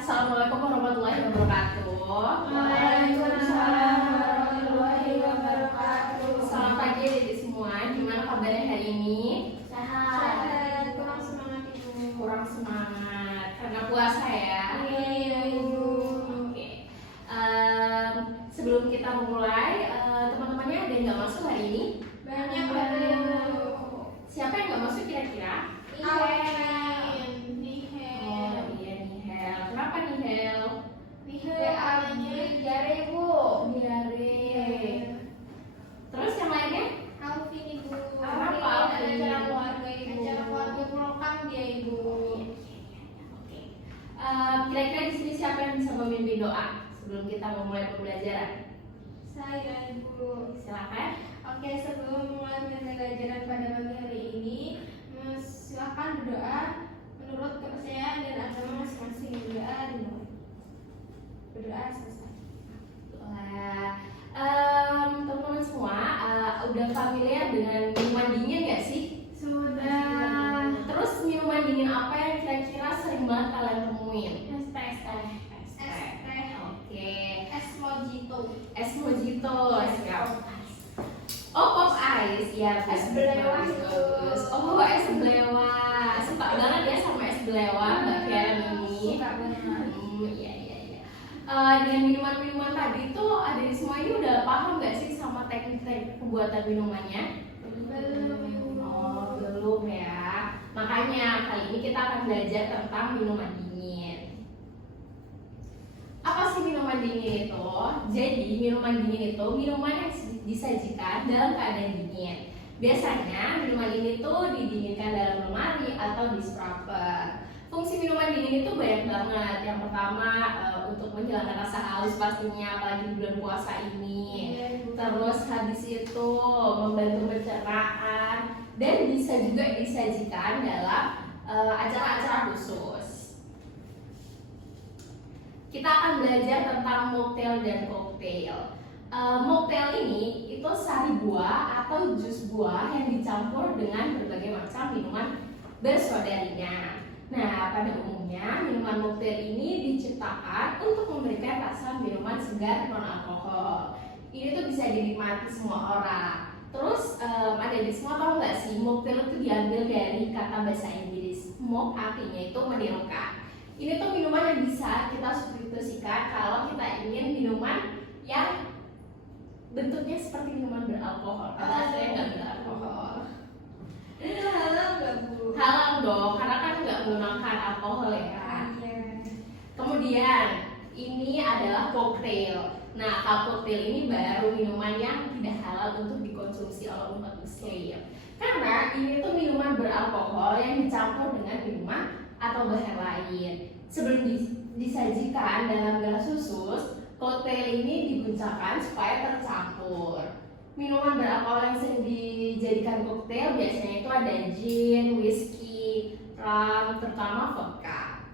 Assalamualaikum warahmatullahi wabarakatuh. Waalaikumsalam warahmatullahi wabarakatuh. Selamat pagi adik semua. Gimana kabarnya hari ini? Sehat. Kurang semangat ibu. Kurang semangat karena puasa ya. Iya ibu. Oke. Sebelum kita memulai, teman-temannya ada yang nggak masuk hari ini? Banyak ibu. Siapa yang nggak masuk kira-kira? Alvin, Oh iya Nihel. Kenapa Nihel? Alanya diare ibu. Diare. Terus yang lainnya? Alvin ibu. Kenapa Ada Alvin? acara keluarga ibu. Acara keluarga program dia ibu. Oke. Kira-kira di sini siapa yang bisa memimpin doa sebelum kita memulai pembelajaran? Saya ibu. Silakan. Oke, sebelum mulai pembelajaran pada pagi hari ini, silakan berdoa menurut kepercayaan dan agama masing-masing. Berdoa dimulai. Berdoa selesai. Wah, teman-teman semua udah familiar dengan minuman dingin nggak sih? Sudah. Terus minuman dingin apa yang kira-kira sering banget kalian temuin? Es teh. Oke. Es mojito. Es mojito, siap. Oh, pop ice, ya. Es belewah itu. Bagus. Oh, es belewah. Suka banget ya sama es belewah, Mbak Karen ini. Suka banget. Iya. Dengan minuman-minuman tadi itu, adik semua ini udah paham nggak sih sama teknik-teknik pembuatan minumannya? Belum. Oh, belum ya. Makanya kali ini kita akan belajar tentang minuman dingin. Apa sih minuman dingin itu? Jadi minuman dingin itu minuman yang disajikan dalam keadaan dingin. Biasanya minuman ini tuh didinginkan dalam lemari atau di scrubber. Fungsi minuman dingin itu banyak banget. Yang pertama untuk menghilangkan rasa haus pastinya, apalagi di bulan puasa ini. Terus habis itu membantu pencernaan dan bisa juga disajikan dalam acara-acara khusus. Kita akan belajar tentang mocktail dan cocktail. Mocktail ini itu sari buah atau jus buah yang dicampur dengan berbagai macam minuman bersodarinya. Nah, pada umumnya minuman mocktail ini diciptakan untuk memberikan rasa minuman segar non-alkohol. Ini tuh bisa dinikmati semua orang. Terus ada di semua tahu nggak sih mocktail itu diambil dari kata bahasa Inggris. Mock artinya itu menirukan. Ini tuh minuman yang bisa kita substitusikan kalau kita ingin minuman yang bentuknya seperti minuman beralkohol. Karena saya nggak beralkohol. Itu halal nggak bu? Halal dong, karena kan nggak menggunakan alkohol ya kan. Kemudian ini adalah cocktail. Nah, kalau cocktail ini baru minuman yang tidak halal untuk dikonsumsi oleh umat muslim. Karena ini tuh minuman beralkohol yang dicampur dengan minuman atau bahan lain. Sebelum disajikan dalam gelas khusus, cocktail ini diguncangkan supaya tercampur. Minuman beralkohol yang sering dijadikan cocktail biasanya itu ada gin, whisky, rum, terutama vodka.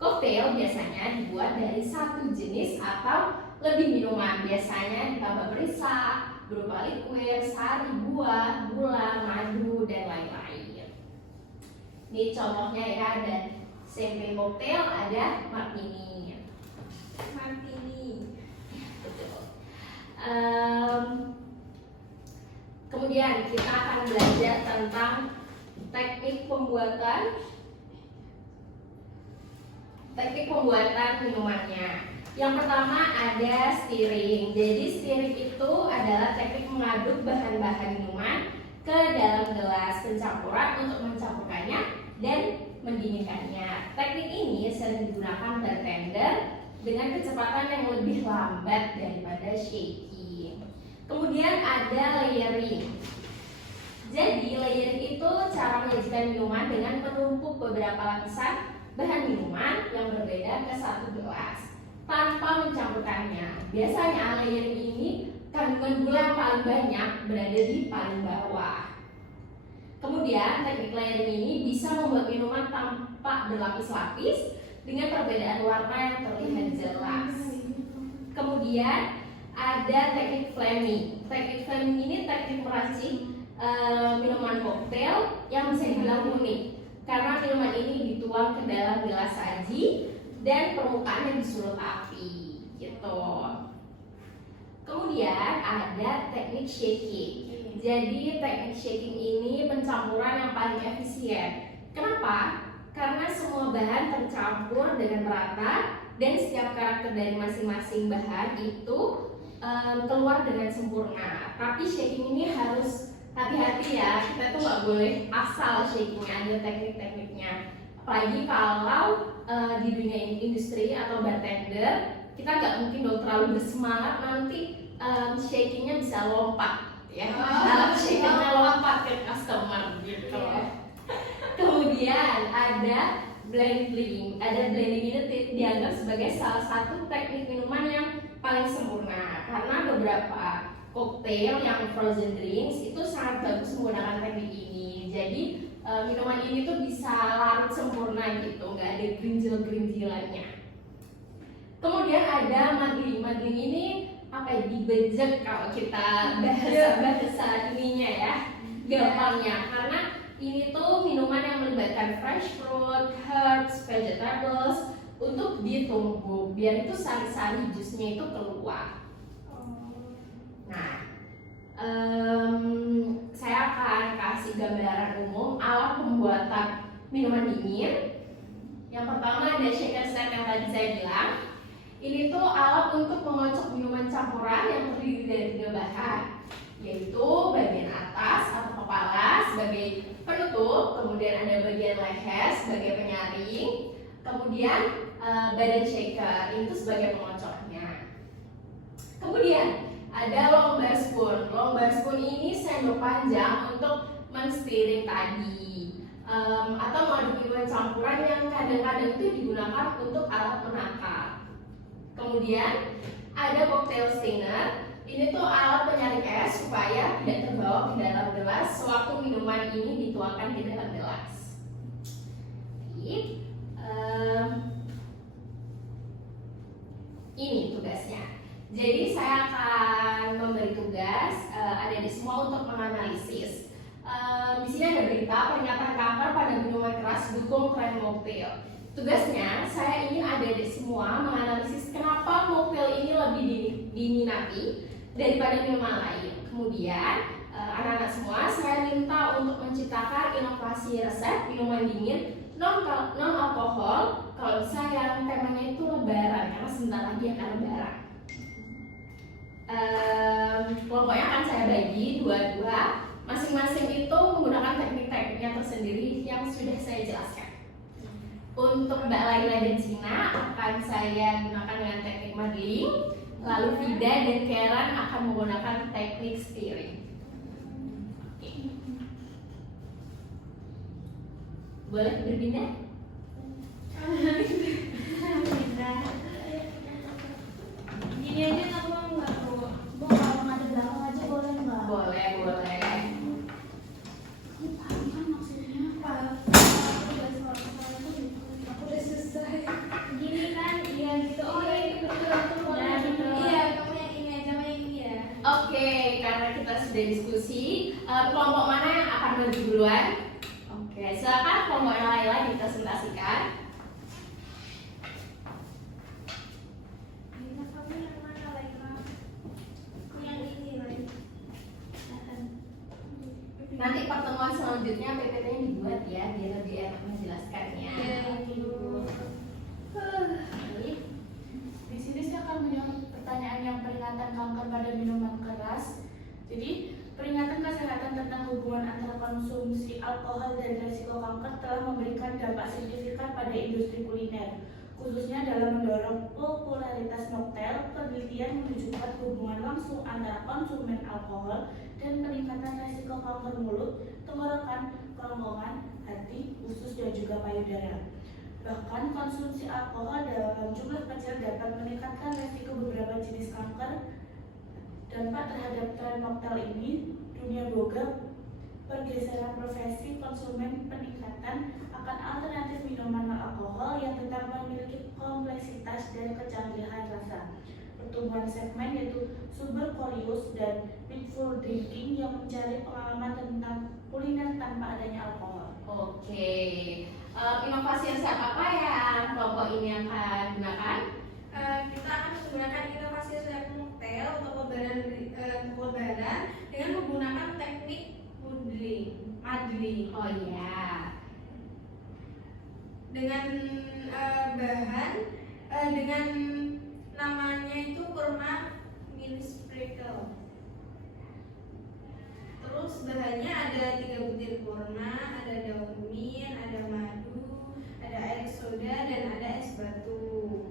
Cocktail biasanya dibuat dari satu jenis atau lebih minuman, biasanya ditambah perisa berupa liquid, sari buah, gula, madu, dan lain-lain. Ini contohnya ya, ada champagne cocktail, ada martini. Betul. Kemudian kita akan belajar tentang teknik pembuatan minumannya. Yang pertama ada stirring. Jadi stirring itu adalah teknik mengaduk bahan-bahan minuman ke dalam gelas pencampuran untuk mencampurkannya dan mendinginkannya. Teknik ini sering digunakan bartender dengan kecepatan yang lebih lambat daripada shaking. Kemudian ada layering. Jadi layering itu cara menyajikan minuman dengan menumpuk beberapa lapisan bahan minuman yang berbeda ke satu gelas tanpa mencampurkannya. Biasanya layering ini kandungan gula yang paling banyak berada di paling bawah. Kemudian teknik layering ini bisa membuat minuman tampak berlapis-lapis dengan perbedaan warna yang terlihat jelas. Kemudian ada teknik flaming. Teknik flaming ini teknik meracik minuman koktail yang bisa dibilang unik karena minuman ini dituang ke dalam gelas saji dan permukaan yang disulut api gitu. Kemudian ada teknik shaking. Jadi teknik shaking ini pencampuran yang paling efisien. Kenapa? Karena semua bahan tercampur dengan merata dan setiap karakter dari masing-masing bahan itu keluar dengan sempurna. Tapi shaking ini harus hati-hati ya, kita tuh nggak boleh asal shaking, ada teknik-tekniknya. Apalagi kalau di dunia industri atau bartender, kita nggak mungkin dong terlalu bersemangat, nanti shakingnya bisa lompat ya, shakingnya lompat ke customer gitu. Kemudian ada blending. Blending ini dianggap sebagai salah satu teknik minuman yang paling sempurna karena beberapa koktail yang frozen drinks itu sangat bagus menggunakan teknik ini. Jadi minuman ini tuh bisa larut sempurna gitu, nggak ada gerinjil-gerinjilannya. Kemudian ada muddling. Muddling ini apa ya, dibejek kalau kita bahasa ininya ya, gampangnya, karena ini tuh minuman yang melibatkan fresh fruit, herbs, vegetables untuk ditumbuk biar itu sari-sari jusnya itu keluar. Nah, saya akan kasih gambaran umum alat pembuatan minuman dingin. Yang pertama ada shaker set yang tadi saya bilang. Ini tuh alat untuk mengocok minuman campuran yang terdiri dari 3 bahan, yaitu bagian atas atau kepala sebagai penutup, kemudian ada bagian leher sebagai penyaring, kemudian badan shaker itu sebagai pengocoknya. Kemudian ada long bar spoon. Long bar spoon ini sendok panjang untuk men-stirring tadi, atau mengaduk minuman campuran yang kadang-kadang itu digunakan untuk alat penangkap. Kemudian ada cocktail strainer. Ini tuh alat penyaring es supaya tidak terbawa ke dalam gelas sewaktu minuman ini dituangkan di dalam gelas. Ini tugasnya. Jadi saya akan memberi tugas adik-adik semua untuk menganalisis. Di sini ada berita peringatan kanker pada minuman keras dukung tren mocktail. Tugasnya saya ingin adik-adik semua menganalisis kenapa mocktail ini lebih diminati daripada minuman lain. Kemudian anak-anak semua saya minta untuk menciptakan inovasi resep minuman dingin non alkohol, kalau bisa yang temanya itu lebaran karena sebentar lagi akan lebaran. Kelompoknya akan saya bagi dua-dua, masing-masing itu menggunakan teknik-tekniknya tersendiri yang sudah saya jelaskan. Untuk Mbak Laila dan Cina akan saya gunakan dengan teknik muddling, lalu Vida dan Karen akan menggunakan teknik stirring. Boleh berpindah? Gini aja nggak Bu? Bu kalau nggak ada belakang aja boleh nggak? Boleh. Kan maksudnya apa? Aku udah selesai. Gini kan, iya gitu. Oh ya itu betul aku mau. Iya, kamu yang ini aja, yang ini ya. Oke, karena kita sudah diskusi, kelompok mana yang akan maju duluan? Oke, silakan kelompok yang Laila dipresentasikan. Kamu yang mana Laila? Aku yang ini Laila. Nanti pertemuan selanjutnya PPT-nya dibuat ya, biar lebih enak menjelaskannya. Di sini saya akan menjawab pertanyaan yang peringatan kanker pada minuman keras. Jadi, peringatan kesehatan tentang hubungan antara konsumsi alkohol dan risiko kanker telah memberikan dampak signifikan pada industri kuliner, khususnya dalam mendorong popularitas mocktail. Penelitian menunjukkan hubungan langsung antara konsumen alkohol dan peningkatan risiko kanker mulut, tenggorokan, kerongkongan, hati, usus, dan juga payudara. Bahkan konsumsi alkohol dalam jumlah kecil dapat meningkatkan risiko beberapa jenis kanker. Dampak terhadap tren mocktail ini, dunia boga, pergeseran profesi konsumen, peningkatan akan alternatif minuman alkohol yang tetap memiliki kompleksitas dan kecanggihan rasa. Pertumbuhan segmen yaitu Subercurious dan Mindful Drinking yang mencari pengalaman tentang kuliner tanpa adanya alkohol. Oke, inovasi resep apa yang kelompok ini akan gunakan? Kita akan menggunakan inovasi resep mocktail untuk lebaran dengan menggunakan teknik modeling. Oh iya. Dengan bahan dengan namanya itu kurma mini sprinkle. Terus bahannya ada 3 butir kurma, ada daun mint, ada madu, ada air soda, dan ada es batu.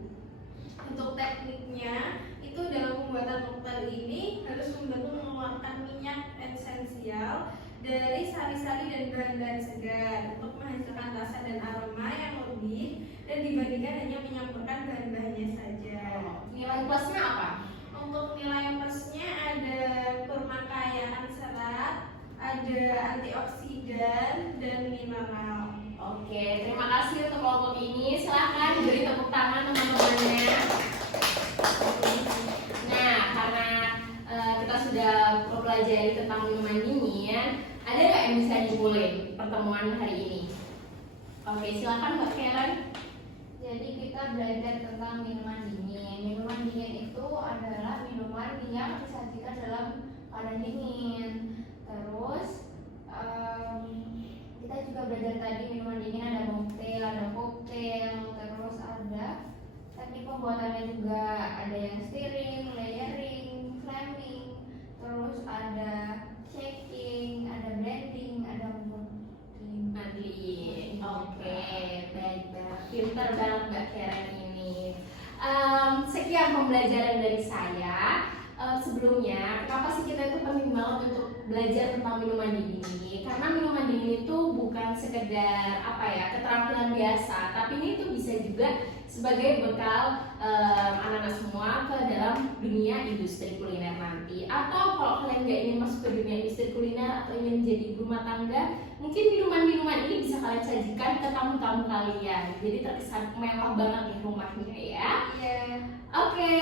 Untuk tekniknya itu dalam pembuatan mocktail ini harus membantu mengeluarkan minyak esensial dari sari-sari dan bahan-bahan segar untuk menghasilkan rasa dan aroma yang lebih dan dibandingkan hanya menyampurkan bahan-bahannya saja. Nilai plusnya apa? Untuk nilai plusnya ada kurma kaya akan serat, ada antioksidan dan mineral. Oke, terima kasih untuk kelompok ini. Silahkan beri tepuk tangan teman-temannya. Nah, karena kita sudah mempelajari tentang minuman dingin, ada nggak yang bisa nyimpulin pertemuan hari ini? Oke, silakan Mbak Karen. Jadi kita belajar tentang minuman dingin. Minuman dingin itu adalah minuman yang disajikan dalam keadaan dingin. Terus kita juga belajar tadi minuman dingin ada mocktail, ada cocktail, terus ada teknik pembuatannya juga ada yang stirring, layering, flaming, terus ada shaking, ada blending, ada mudding. Oke, baik. Pintar banget Mbak Karen ini. Sekian pembelajaran dari saya. Sebelumnya, kenapa sih kita itu penting banget untuk belajar tentang minuman dingin ini? Karena minuman dingin itu bukan sekedar keterampilan biasa, tapi ini tuh bisa juga sebagai bekal anak-anak semua ke dalam dunia industri kuliner nanti. Atau kalau kalian nggak ingin masuk ke dunia industri kuliner atau ingin menjadi ibu rumah tangga, mungkin minuman-minuman ini bisa kalian sajikan ke tamu-tamu kalian. Jadi terkesan mewah banget di rumahnya ya. Oke,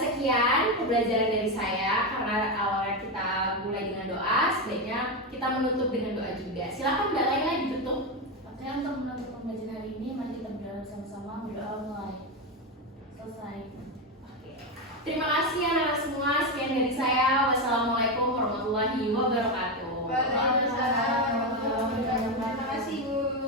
sekian pembelajaran dari saya. Karena awalnya kita mulai dengan doa, sebaiknya kita menutup dengan doa juga. Silakan Mbak Laila ditutup. Oke, untuk menutup pembelajaran hari ini, mari kita berdoa bersama-sama. Berdoa mulai. Selesai. Oke. Terima kasih anak-anak semua. Sekian dari saya. Wassalamualaikum warahmatullahi wabarakatuh. Waalaikumsalam warahmatullahi wabarakatuh. Terima kasih Bu.